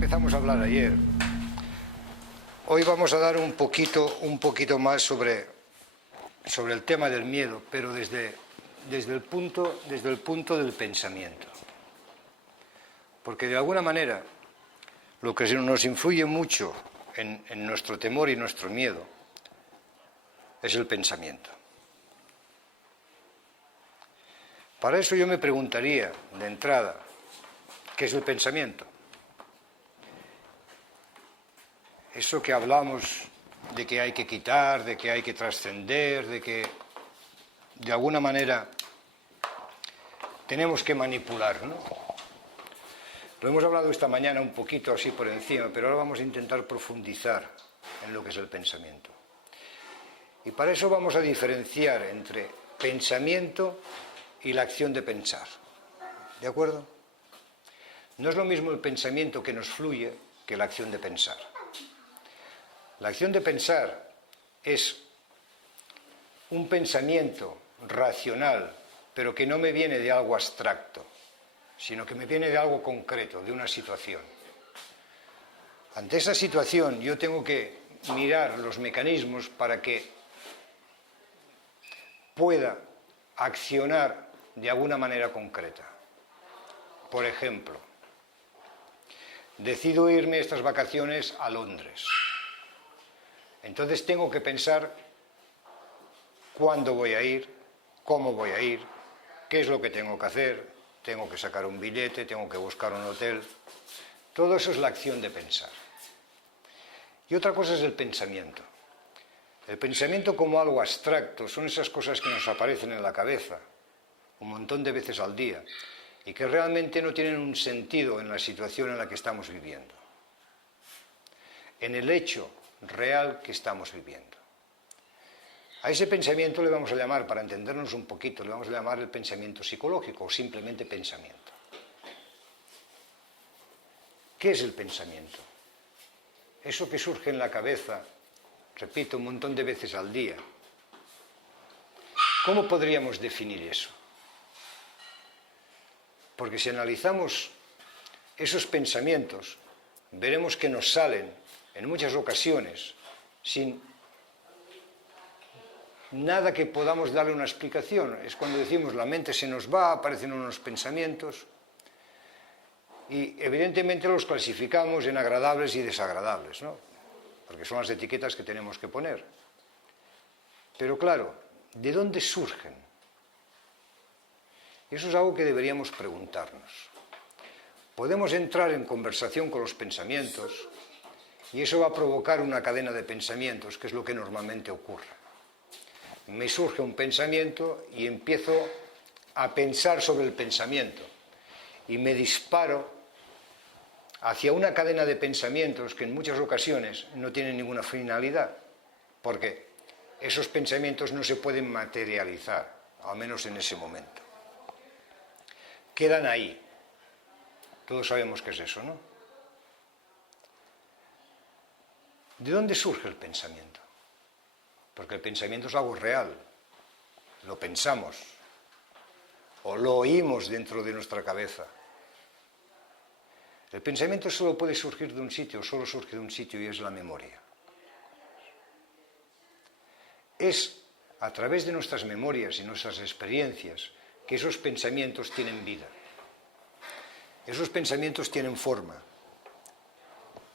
empezamos a hablar ayer. Hoy vamos a dar un poquito más sobre el tema del miedo, pero desde el punto del pensamiento. Porque de alguna manera lo que nos influye mucho en nuestro temor y nuestro miedo es el pensamiento. Para eso yo me preguntaría de entrada, ¿qué es el pensamiento? Eso que hablamos de que hay que quitar, de que hay que trascender, de que de alguna manera tenemos que manipular, ¿no? Lo hemos hablado esta mañana un poquito así por encima, pero ahora vamos a intentar profundizar en lo que es el pensamiento. Y para eso vamos a diferenciar entre pensamiento y la acción de pensar. ¿De acuerdo? No es lo mismo el pensamiento que nos fluye que la acción de pensar. La acción de pensar es un pensamiento racional, pero que no me viene de algo abstracto, sino que me viene de algo concreto, de una situación. Ante esa situación yo tengo que mirar los mecanismos para que pueda accionar de alguna manera concreta. Por ejemplo, decido irme estas vacaciones a Londres. Entonces tengo que pensar cuándo voy a ir, cómo voy a ir, qué es lo que tengo que hacer, tengo que sacar un billete, tengo que buscar un hotel. Todo eso es la acción de pensar. Y otra cosa es el pensamiento. El pensamiento como algo abstracto son esas cosas que nos aparecen en la cabeza un montón de veces al día y que realmente no tienen un sentido en la situación en la que estamos viviendo, en el hecho real que estamos viviendo. A ese pensamiento le vamos a llamar, para entendernos un poquito, le vamos a llamar el pensamiento psicológico o simplemente pensamiento. ¿Qué es el pensamiento? Eso que surge en la cabeza, repito, un montón de veces al día. ¿Cómo podríamos definir eso? Porque si analizamos esos pensamientos, veremos que nos salen en muchas ocasiones sin nada que podamos darle una explicación. Es cuando decimos la mente se nos va, aparecen unos pensamientos y evidentemente los clasificamos en agradables y desagradables, ¿no? Porque son las etiquetas que tenemos que poner. Pero claro, ¿de dónde surgen? Eso es algo que deberíamos preguntarnos. Podemos entrar en conversación con los pensamientos y eso va a provocar una cadena de pensamientos, que es lo que normalmente ocurre. Me surge un pensamiento y empiezo a pensar sobre el pensamiento y me disparo hacia una cadena de pensamientos que en muchas ocasiones no tienen ninguna finalidad, porque esos pensamientos no se pueden materializar, al menos en ese momento. Quedan ahí. Todos sabemos qué es eso, ¿no? ¿De dónde surge el pensamiento? Porque el pensamiento es algo real. Lo pensamos o lo oímos dentro de nuestra cabeza. El pensamiento solo puede surgir de un sitio, solo surge de un sitio y es la memoria. Es a través de nuestras memorias y nuestras experiencias que esos pensamientos tienen vida. Esos pensamientos tienen forma.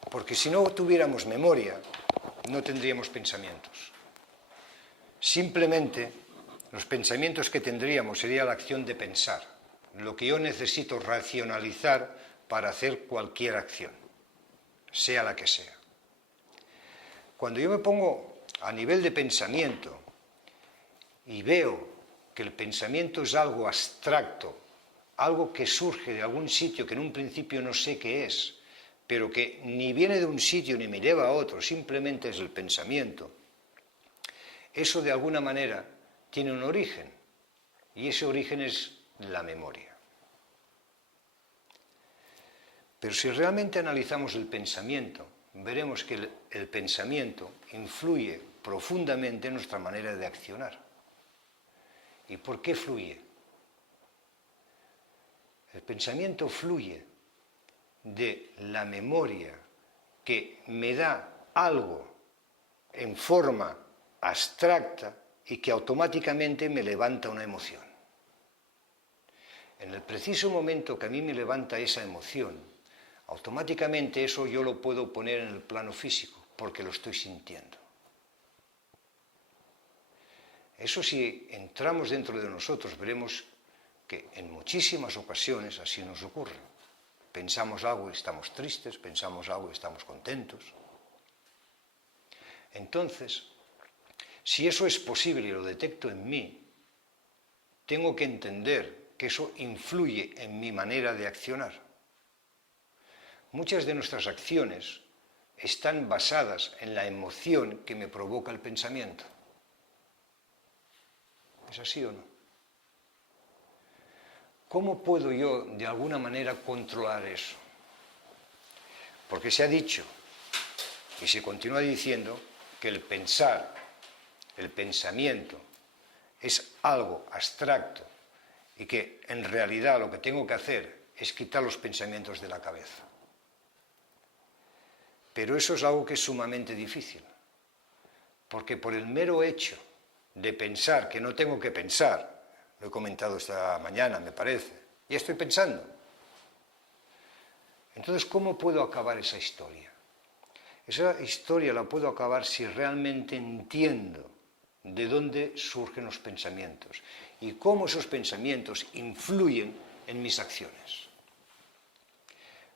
Porque si no tuviéramos memoria, no tendríamos pensamientos. Simplemente, los pensamientos que tendríamos sería la acción de pensar, lo que yo necesito racionalizar para hacer cualquier acción, sea la que sea. Cuando yo me pongo a nivel de pensamiento y veo que el pensamiento es algo abstracto, algo que surge de algún sitio que en un principio no sé qué es, pero que ni viene de un sitio ni me lleva a otro, simplemente es el pensamiento, eso de alguna manera tiene un origen, y ese origen es la memoria. Pero si realmente analizamos el pensamiento, veremos que el pensamiento influye profundamente en nuestra manera de accionar. ¿Y por qué fluye? El pensamiento fluye de la memoria que me da algo en forma abstracta y que automáticamente me levanta una emoción. En el preciso momento que a mí me levanta esa emoción, automáticamente eso yo lo puedo poner en el plano físico, porque lo estoy sintiendo. Eso, si entramos dentro de nosotros, veremos que en muchísimas ocasiones así nos ocurre. Pensamos algo y estamos tristes, pensamos algo y estamos contentos. Entonces, si eso es posible y lo detecto en mí, tengo que entender que eso influye en mi manera de accionar. Muchas de nuestras acciones están basadas en la emoción que me provoca el pensamiento. ¿Es así o no? ¿Cómo puedo yo, de alguna manera, controlar eso? Porque se ha dicho, y se continúa diciendo, que el pensar, el pensamiento, es algo abstracto y que en realidad lo que tengo que hacer es quitar los pensamientos de la cabeza. Pero eso es algo que es sumamente difícil, porque por el mero hecho de pensar que no tengo que pensar, lo he comentado esta mañana, me parece, ya estoy pensando. Entonces, ¿cómo puedo acabar esa historia? Esa historia la puedo acabar si realmente entiendo de dónde surgen los pensamientos y cómo esos pensamientos influyen en mis acciones.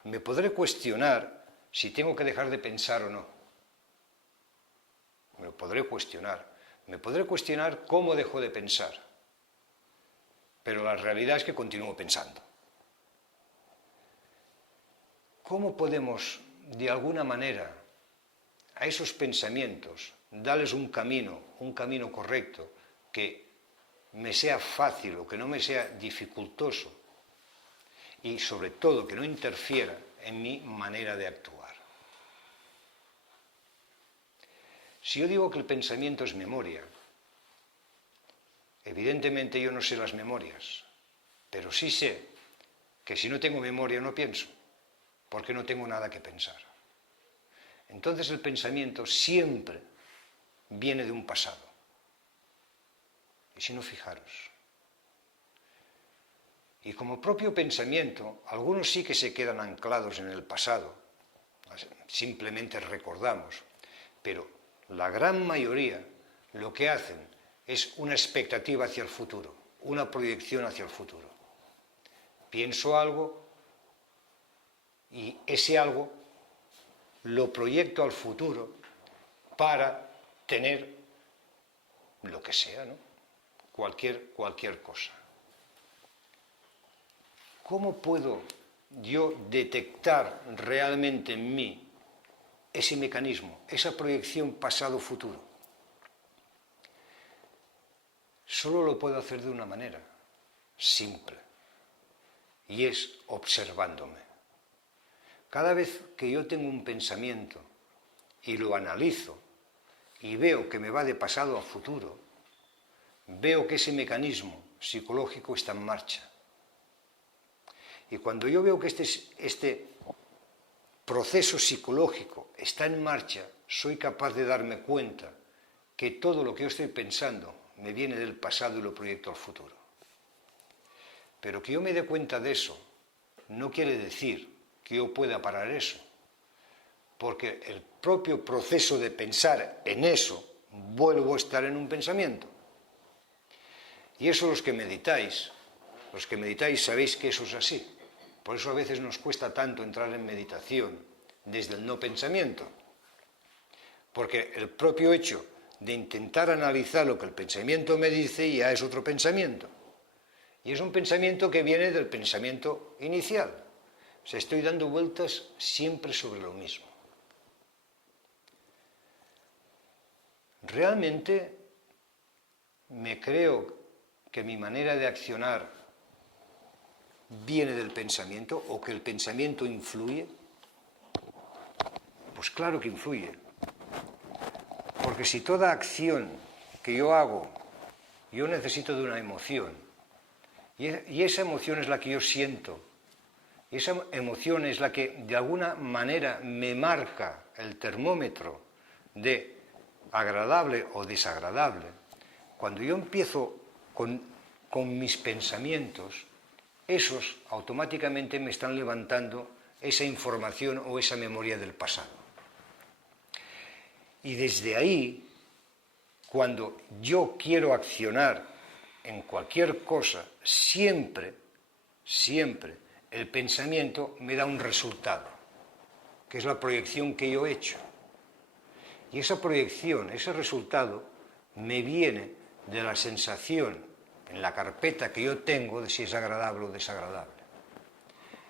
Me podré cuestionar si tengo que dejar de pensar o no. Me lo podré cuestionar. Me podré cuestionar cómo dejo de pensar. Pero la realidad es que continúo pensando. ¿Cómo podemos, de alguna manera, a esos pensamientos darles un camino correcto que me sea fácil o que no me sea dificultoso y, sobre todo, que no interfiera en mi manera de actuar? Si yo digo que el pensamiento es memoria, evidentemente yo no sé las memorias, pero sí sé que si no tengo memoria no pienso, porque no tengo nada que pensar. Entonces el pensamiento siempre viene de un pasado. Y si no, fijaros. Y como propio pensamiento, algunos sí que se quedan anclados en el pasado, simplemente recordamos, pero la gran mayoría lo que hacen es una expectativa hacia el futuro, una proyección hacia el futuro. Pienso algo y ese algo lo proyecto al futuro para tener lo que sea, ¿no? Cualquier cosa. ¿Cómo puedo yo detectar realmente en mí ese mecanismo, esa proyección pasado-futuro? Solo lo puedo hacer de una manera simple, y es observándome. Cada vez que yo tengo un pensamiento y lo analizo y veo que me va de pasado a futuro, veo que ese mecanismo psicológico está en marcha. Y cuando yo veo que este proceso psicológico está en marcha, soy capaz de darme cuenta que todo lo que yo estoy pensando me viene del pasado y lo proyecto al futuro. Pero que yo me dé cuenta de eso no quiere decir que yo pueda parar eso, porque el propio proceso de pensar en eso, vuelvo a estar en un pensamiento. Y eso los que meditáis sabéis que eso es así. Por eso a veces nos cuesta tanto entrar en meditación desde el no pensamiento, porque el propio hecho de intentar analizar lo que el pensamiento me dice ya es otro pensamiento. Y es un pensamiento que viene del pensamiento inicial. O sea, estoy dando vueltas siempre sobre lo mismo. Realmente me creo que mi manera de accionar viene del pensamiento o que el pensamiento influye. Pues claro que influye. Porque si toda acción que yo hago, yo necesito de una emoción, y esa emoción es la que yo siento Y esa emoción es la que de alguna manera me marca el termómetro de agradable o desagradable. Cuando yo empiezo con mis pensamientos, esos automáticamente me están levantando esa información o esa memoria del pasado. Y desde ahí, cuando yo quiero accionar en cualquier cosa, siempre el pensamiento me da un resultado, que es la proyección que yo he hecho. Y esa proyección, ese resultado, me viene de la sensación en la carpeta que yo tengo de si es agradable o desagradable.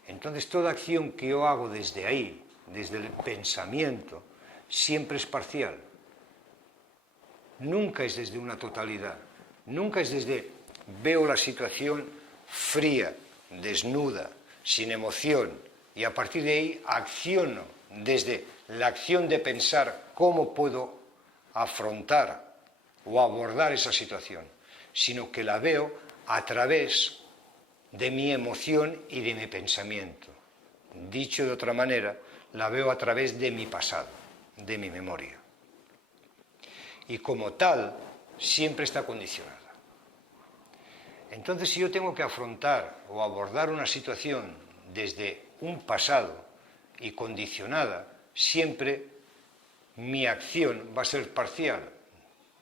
Entonces, toda acción que yo hago desde ahí, desde el pensamiento, siempre es parcial. Nunca es desde una totalidad. Nunca es desde veo la situación fría, desnuda, sin emoción, y a partir de ahí acciono desde la acción de pensar cómo puedo afrontar o abordar esa situación, sino que la veo a través de mi emoción y de mi pensamiento. Dicho de otra manera, la veo a través de mi pasado, de mi memoria. Y como tal, siempre está condicionada. Entonces, si yo tengo que afrontar o abordar una situación desde un pasado y condicionada, siempre mi acción va a ser parcial.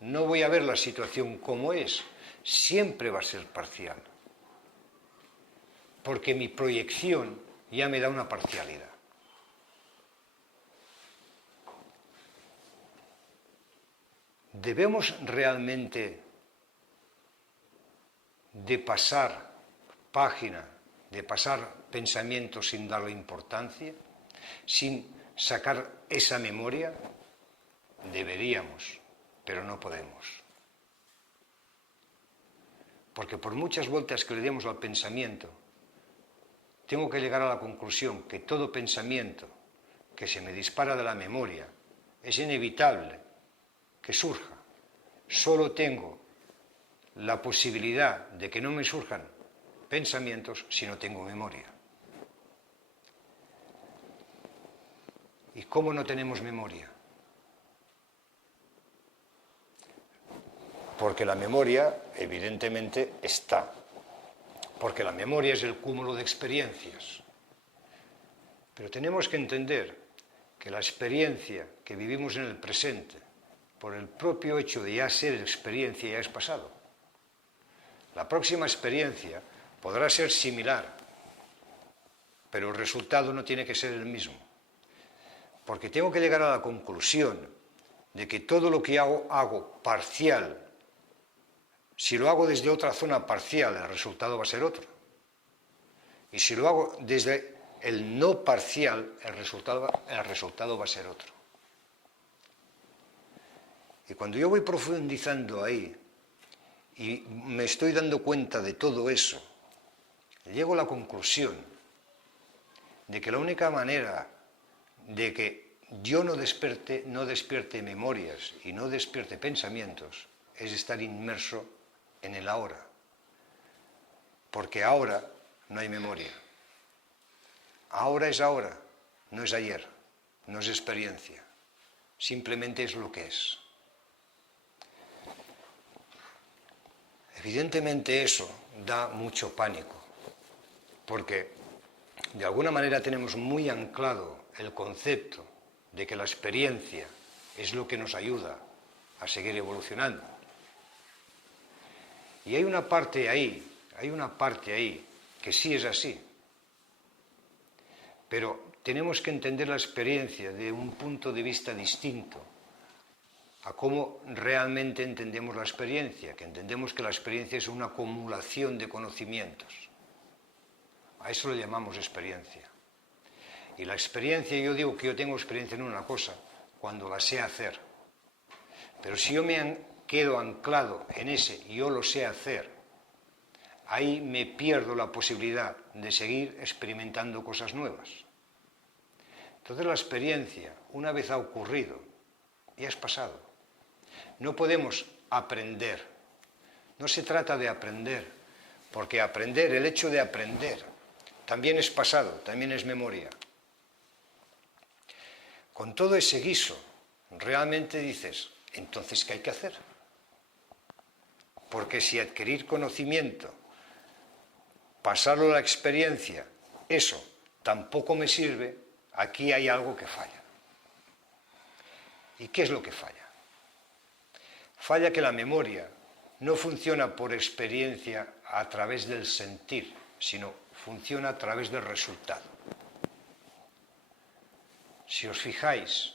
No voy a ver la situación como es, siempre va a ser parcial. Porque mi proyección ya me da una parcialidad. ¿Debemos realmente de pasar página, de pasar pensamiento sin darle importancia, sin sacar esa memoria? Deberíamos, pero no podemos. Porque por muchas vueltas que le demos al pensamiento, tengo que llegar a la conclusión que todo pensamiento que se me dispara de la memoria es inevitable que surja. Solo tengo la posibilidad de que no me surjan pensamientos si no tengo memoria. ¿Y cómo no tenemos memoria? Porque la memoria, evidentemente, está. Porque la memoria es el cúmulo de experiencias. Pero tenemos que entender que la experiencia que vivimos en el presente, por el propio hecho de ya ser experiencia, ya es pasado. La próxima experiencia podrá ser similar, pero el resultado no tiene que ser el mismo. Porque tengo que llegar a la conclusión de que todo lo que hago parcial. Si lo hago desde otra zona parcial, el resultado va a ser otro. Y si lo hago desde el no parcial, el resultado va a ser otro. Y cuando yo voy profundizando ahí y me estoy dando cuenta de todo eso, llego a la conclusión de que la única manera de que yo no despierte memorias y no despierte pensamientos es estar inmerso en el ahora, porque ahora no hay memoria. Ahora es ahora, no es ayer, no es experiencia, simplemente es lo que es. Evidentemente eso da mucho pánico, porque de alguna manera tenemos muy anclado el concepto de que la experiencia es lo que nos ayuda a seguir evolucionando. Y hay una parte ahí que sí es así. Pero tenemos que entender la experiencia de un punto de vista distinto a cómo realmente entendemos la experiencia, que entendemos que la experiencia es una acumulación de conocimientos. A eso le llamamos experiencia. Y la experiencia, yo digo que yo tengo experiencia en una cosa cuando la sé hacer. Pero si yo me quedo anclado en ese yo lo sé hacer, ahí me pierdo la posibilidad de seguir experimentando cosas nuevas. Entonces la experiencia, una vez ha ocurrido, ya es pasado. No podemos aprender. No se trata de aprender, porque aprender, el hecho de aprender, también es pasado, también es memoria. Con todo ese guiso, realmente dices, entonces, ¿qué hay que hacer? Porque si adquirir conocimiento, pasarlo a la experiencia, eso tampoco me sirve, aquí hay algo que falla. ¿Y qué es lo que falla? Falla que la memoria no funciona por experiencia a través del sentir, sino funciona a través del resultado. Si os fijáis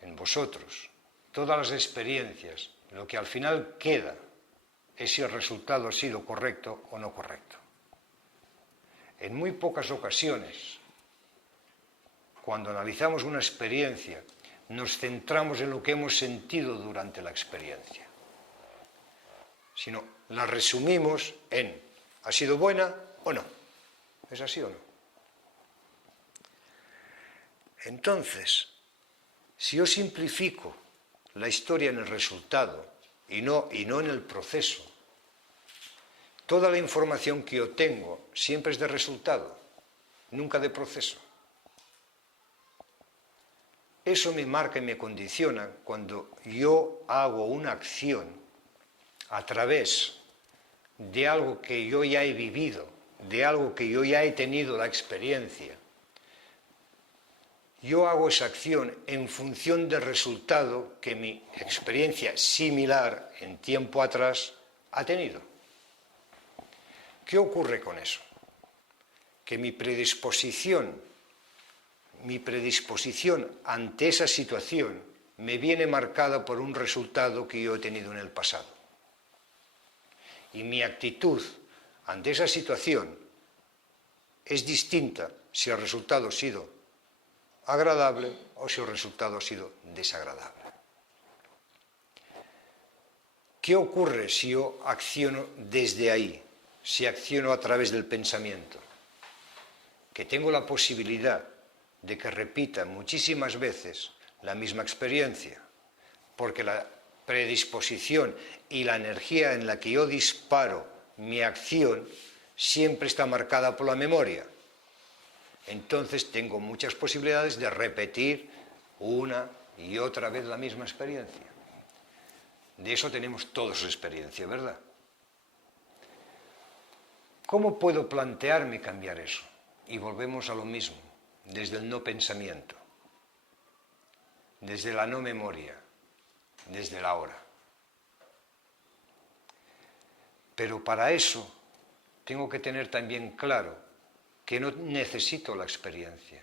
en vosotros, todas las experiencias, lo que al final queda es si el resultado ha sido correcto o no correcto. En muy pocas ocasiones, cuando analizamos una experiencia, nos centramos en lo que hemos sentido durante la experiencia, sino la resumimos en ¿ha sido buena o no? ¿Es así o no? Entonces, si yo simplifico la historia en el resultado y no en el proceso, toda la información que yo tengo siempre es de resultado, nunca de proceso. Eso me marca y me condiciona cuando yo hago una acción a través de algo que yo ya he vivido, de algo que yo ya he tenido la experiencia. Yo hago esa acción en función del resultado que mi experiencia similar en tiempo atrás ha tenido. ¿Qué ocurre con eso? Que mi predisposición ante esa situación me viene marcada por un resultado que yo he tenido en el pasado. Y mi actitud ante esa situación es distinta si el resultado ha sido agradable o si el resultado ha sido desagradable. ¿Qué ocurre si yo acciono desde ahí? Si acciono a través del pensamiento? Que tengo la posibilidad de que repita muchísimas veces la misma experiencia, porque la predisposición y la energía en la que yo disparo mi acción siempre está marcada por la memoria. Entonces tengo muchas posibilidades de repetir una y otra vez la misma experiencia. De eso tenemos todos experiencia, ¿verdad? ¿Cómo puedo plantearme cambiar eso? Y volvemos a lo mismo, desde el no pensamiento, desde la no memoria, desde el ahora. Pero para eso tengo que tener también claro que no necesito la experiencia.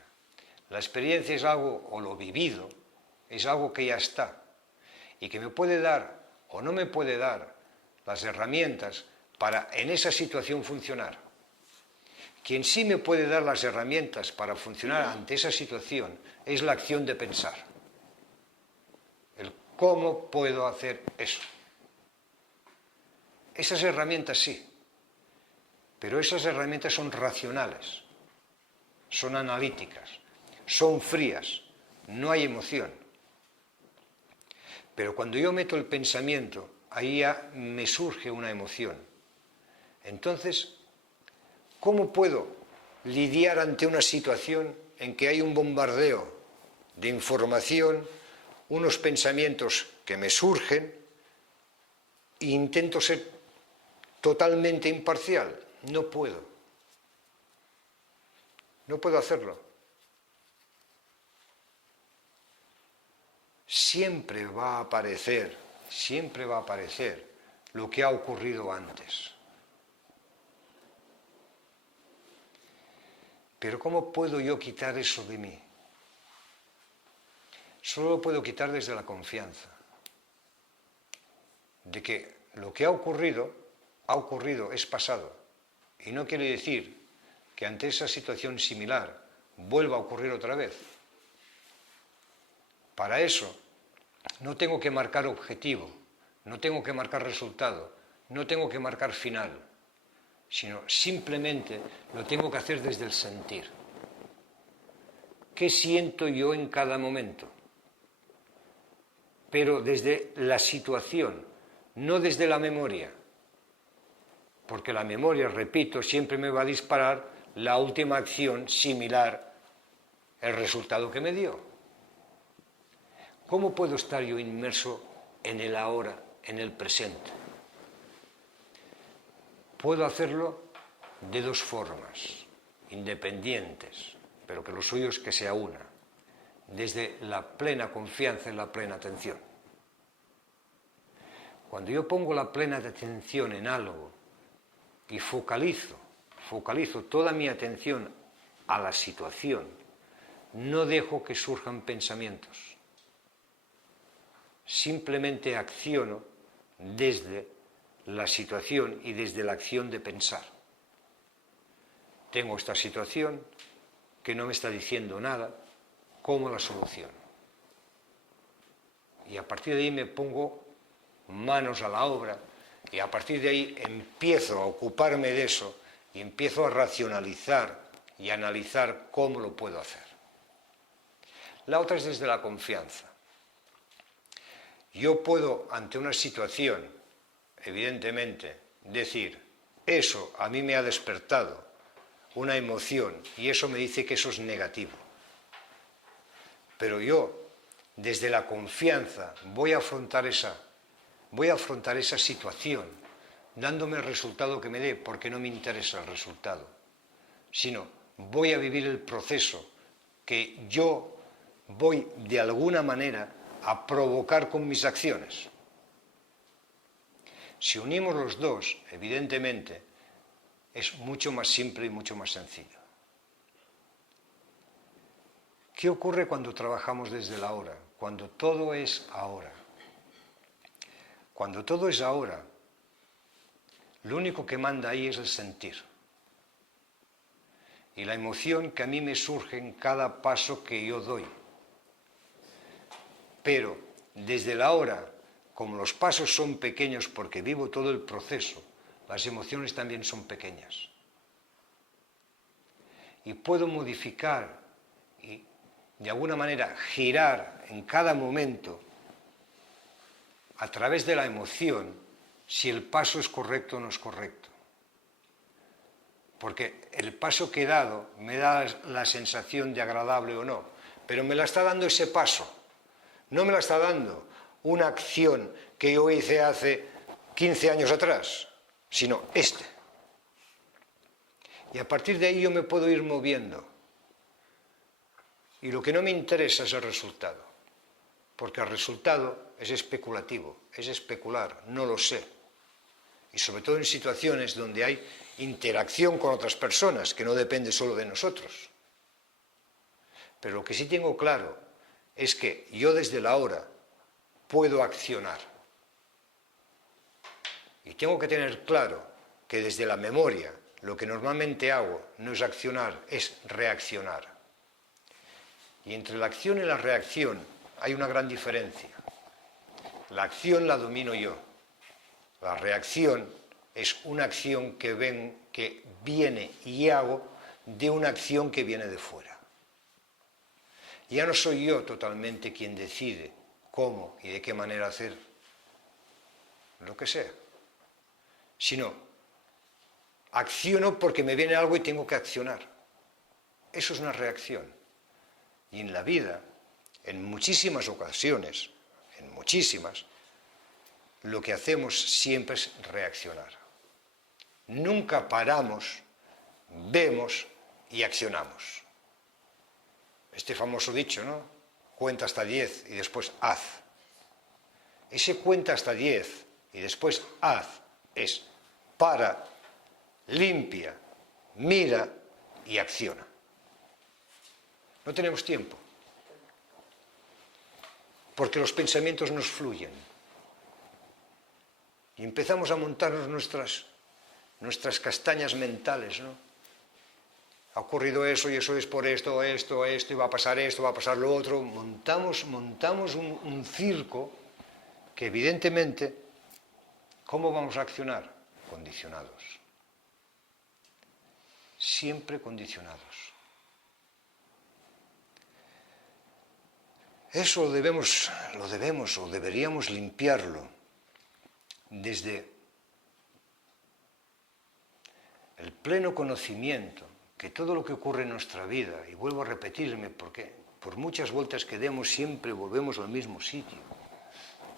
La experiencia es algo, o lo vivido, es algo que ya está y que me puede dar o no me puede dar las herramientas para en esa situación funcionar. Quien sí me puede dar las herramientas para funcionar ante esa situación es la acción de pensar. El cómo puedo hacer eso. Esas herramientas sí, pero esas herramientas son racionales, son analíticas, son frías, no hay emoción. Pero cuando yo meto el pensamiento, ahí ya me surge una emoción. Entonces, ¿cómo puedo lidiar ante una situación en que hay un bombardeo de información, unos pensamientos que me surgen e intento ser totalmente imparcial? No puedo. No puedo hacerlo. Siempre va a aparecer lo que ha ocurrido antes. Pero ¿cómo puedo yo quitar eso de mí? Solo lo puedo quitar desde la confianza de que lo que ha ocurrido, es pasado. Y no quiere decir que ante esa situación similar vuelva a ocurrir otra vez. Para eso no tengo que marcar objetivo, no tengo que marcar resultado, no tengo que marcar final, sino simplemente lo tengo que hacer desde el sentir. ¿Qué siento yo en cada momento? Pero desde la situación, no desde la memoria. Porque la memoria, repito, siempre me va a disparar la última acción similar el resultado que me dio. ¿Cómo puedo estar yo inmerso en el ahora, en el presente? Puedo hacerlo de dos formas, independientes, pero que lo suyo es que sea una, desde la plena confianza y la plena atención. Cuando yo pongo la plena atención en algo y focalizo toda mi atención a la situación, no dejo que surjan pensamientos. Simplemente acciono desde la situación y desde la acción de pensar. Tengo esta situación que no me está diciendo nada, ¿cómo la soluciono? Y a partir de ahí me pongo manos a la obra y a partir de ahí empiezo a ocuparme de eso y empiezo a racionalizar y a analizar cómo lo puedo hacer. La otra es desde la confianza. Yo puedo, ante una situación, evidentemente, decir, eso a mí me ha despertado una emoción y eso me dice que eso es negativo. Pero yo, desde la confianza, voy a afrontar esa situación, dándome el resultado que me dé, porque no me interesa el resultado, sino voy a vivir el proceso que yo voy, de alguna manera, a provocar con mis acciones. Si unimos los dos, evidentemente, es mucho más simple y mucho más sencillo. ¿Qué ocurre cuando trabajamos desde el ahora? Cuando todo es ahora. Cuando todo es ahora, lo único que manda ahí es el sentir. Y la emoción que a mí me surge en cada paso que yo doy. Pero desde el ahora, como los pasos son pequeños porque vivo todo el proceso, las emociones también son pequeñas. Y puedo modificar y de alguna manera girar en cada momento a través de la emoción si el paso es correcto o no es correcto. Porque el paso que he dado me da la sensación de agradable o no, pero me la está dando ese paso. No me la está dando una acción que yo hice hace 15 años atrás, sino este. Y a partir de ahí yo me puedo ir moviendo. Y lo que no me interesa es el resultado, porque el resultado es especulativo, es especular, no lo sé. Y sobre todo en situaciones donde hay interacción con otras personas, que no depende solo de nosotros. Pero lo que sí tengo claro es que yo desde la hora puedo accionar. Y tengo que tener claro que desde la memoria lo que normalmente hago no es accionar, es reaccionar. Y entre la acción y la reacción hay una gran diferencia. La acción la domino yo. La reacción es una acción que viene y hago de una acción que viene de fuera. Ya no soy yo totalmente quien decide cómo y de qué manera hacer lo que sea, sino acciono porque me viene algo y tengo que accionar. Eso es una reacción. Y en la vida, en muchísimas ocasiones, lo que hacemos siempre es reaccionar. Nunca paramos, vemos y accionamos. Este famoso dicho, ¿no? Cuenta hasta 10 y después haz. Ese cuenta hasta 10 y después haz es para, limpia, mira y acciona. No tenemos tiempo, porque los pensamientos nos fluyen y empezamos a montarnos nuestras castañas mentales, ¿no? Ha ocurrido eso y eso es por esto, y va a pasar esto, va a pasar lo otro. Montamos un circo que evidentemente, ¿cómo vamos a accionar? Condicionados. Siempre condicionados. Eso lo debemos o deberíamos limpiarlo desde el pleno conocimiento, que todo lo que ocurre en nuestra vida, y vuelvo a repetirme porque por muchas vueltas que demos siempre volvemos al mismo sitio,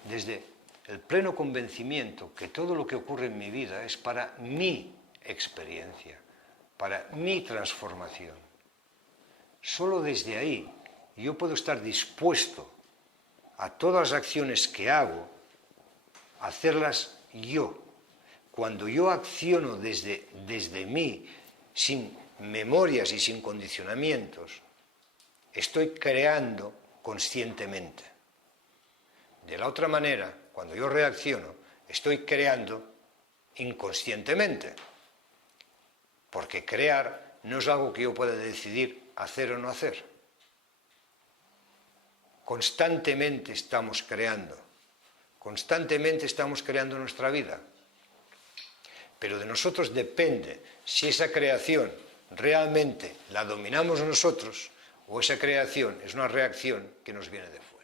desde el pleno convencimiento que todo lo que ocurre en mi vida es para mi experiencia, para mi transformación. Solo desde ahí yo puedo estar dispuesto a todas las acciones que hago, a hacerlas yo. Cuando yo acciono desde mí, sin memorias y sin condicionamientos, estoy creando conscientemente. De la otra manera, cuando yo reacciono, estoy creando inconscientemente. Porque crear no es algo que yo pueda decidir hacer o no hacer. Constantemente estamos creando nuestra vida. Pero de nosotros depende si esa creación realmente la dominamos nosotros o esa creación es una reacción que nos viene de fuera.